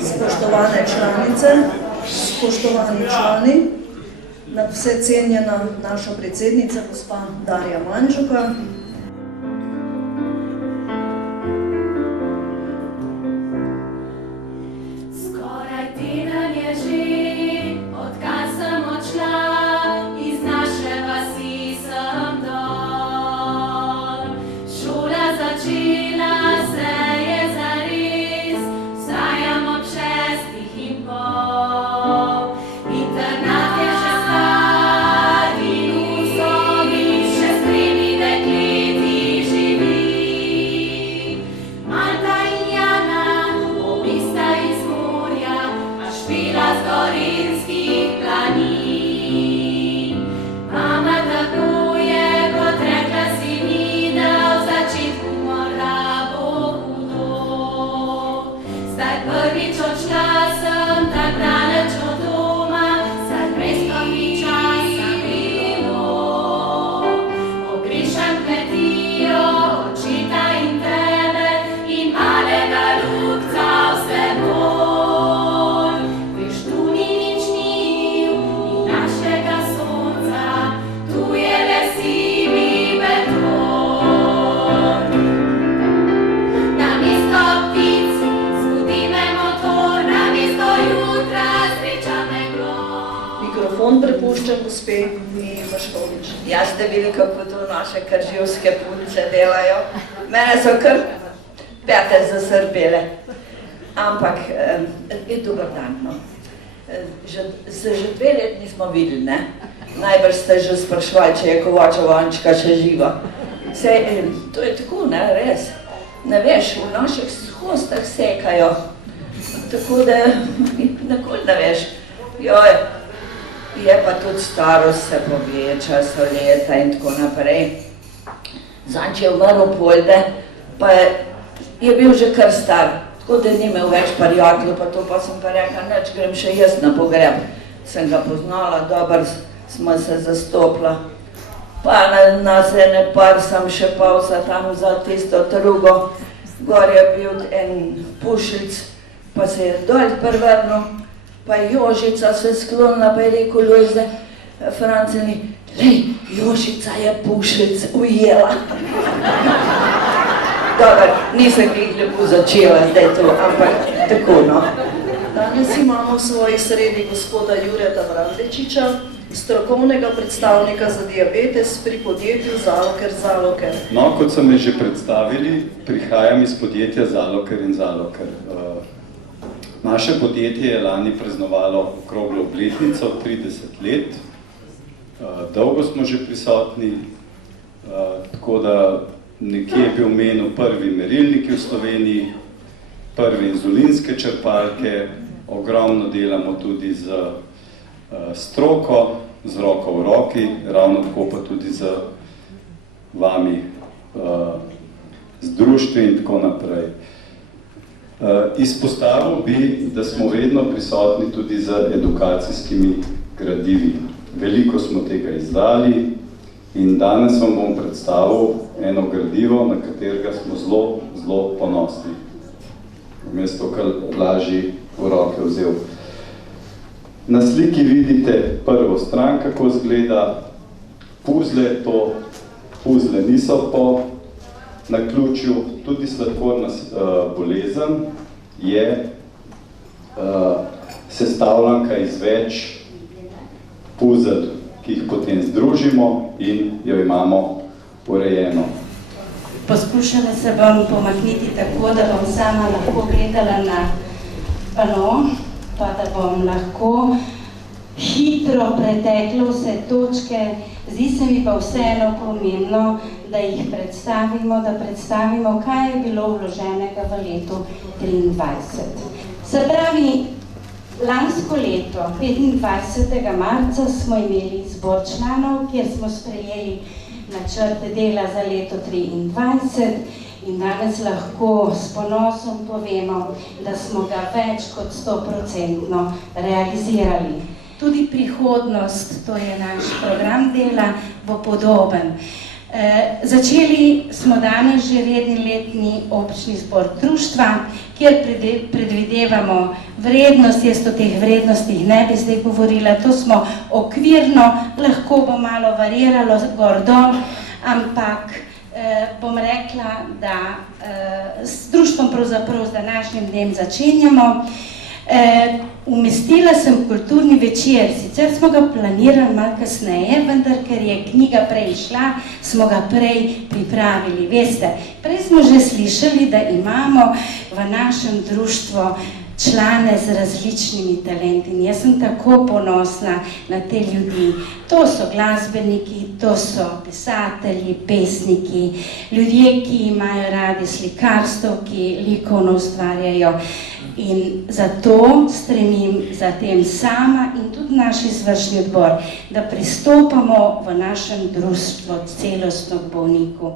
Spoštovane članice, spoštovani člani, nadvse cenjena naša predsednica, gospa Darja Manžuka. Prepuščam gospe Miji Maškovič. Jaz ste videli, kako to naše krživske punce delajo. Mene so kar pete zasrbele. Ampak, je dober dan, no. Se že 2 let nismo videli, ne? Najbrž ste že sprašvali, če je Kovačeva Ančka še živa. Sej, to je tako, ne, res. Ne veš, v naših hostah sekajo. Tako da, nikoli ne veš. Joj, je pa tudi starost se poveča, so leta in tako naprej. Zanč je umrl Polde, pa je bil že kar star, tako da ni imel več prijateljev, pa to pa sem pa rekla, neč grem še jaz na pogreb. Sem ga poznala, dobro smo se zastopila. Pa nas ene par sem še pauza tam za tisto trugo. Gor je bil en pušilc, pa se je dol prevrnil. Pa Jožica se sklonila, pa je rekel Lojze Francini, lej, Jožica je pušilc ujela. Dobar, nisem jih lepo začela zdaj to, ampak tako, no. Danes imamo v svoji sredi gospoda Jureta Vrandečiča, strokovnega predstavnika za diabetes pri podjetju Zaloker. No, kot so me že predstavili, prihajam iz podjetja Zaloker in Zaloker. Naše podjetje je lani praznovalo okroglo obletnico 30 let. Dolgo smo že prisotni, tako da nekje je bil menu prvi merilniki v Sloveniji, prve inzulinske črpalke, ogromno delamo tudi z stroko, z roko v roki, ravno tako pa tudi z vami, z društvi in tako naprej. Izpostavil bi, da smo vedno prisotni tudi z edukacijskimi gradivi. Veliko smo tega izdali in danes vam bom predstavil eno gradivo, na katerega smo zelo ponosni. Vmesto kar lažji v roke vzel. Na sliki vidite prvo stran, kako izgleda puzle. To puzle niso po naključju, tudi sladkorna bolezen je sestavljanka iz več puzel, ki jih potem združimo in jo imamo urejeno. Poskušala se bom pomakniti tako, da bom sama lahko gledala na pano, pa da bom lahko hitro pretekla vse točke. Zdi se mi pa vseeno pomembno, da jih predstavimo, kaj je bilo vloženega v letu 2023. Se pravi, lansko leto, 25. marca, smo imeli zbor članov, kjer smo sprejeli načrte dela za leto 2023 in danes lahko s ponosom povemo, da smo ga več kot 100% realizirali. Tudi prihodnost, to je naš program dela, bo podoben. Začeli smo danes že redni letni občni zbor društva, kjer predvidevamo vrednost, jaz o teh vrednostih ne bi zdaj govorila, to smo okvirno, lahko bo malo variralo gor dol, ampak bom rekla, da s društvom pravzaprav z današnjim dnem začenjamo. Umestila sem kulturni večer, sicer smo ga planirali malo kasneje, vendar ker je knjiga prej šla, smo ga prej pripravili. Veste, prej smo že slišali, da imamo v našem društvu člane z različnimi talenti. In jaz sem tako ponosna na te ljudi. To so glasbeniki, to so pisatelji, pesniki, ljudje, ki imajo radi slikarstvo, ki likovno ustvarjajo. In zato stremim za tem sama in tudi naš izvršni odbor, da pristopamo v našem društvu celostno k bolniku.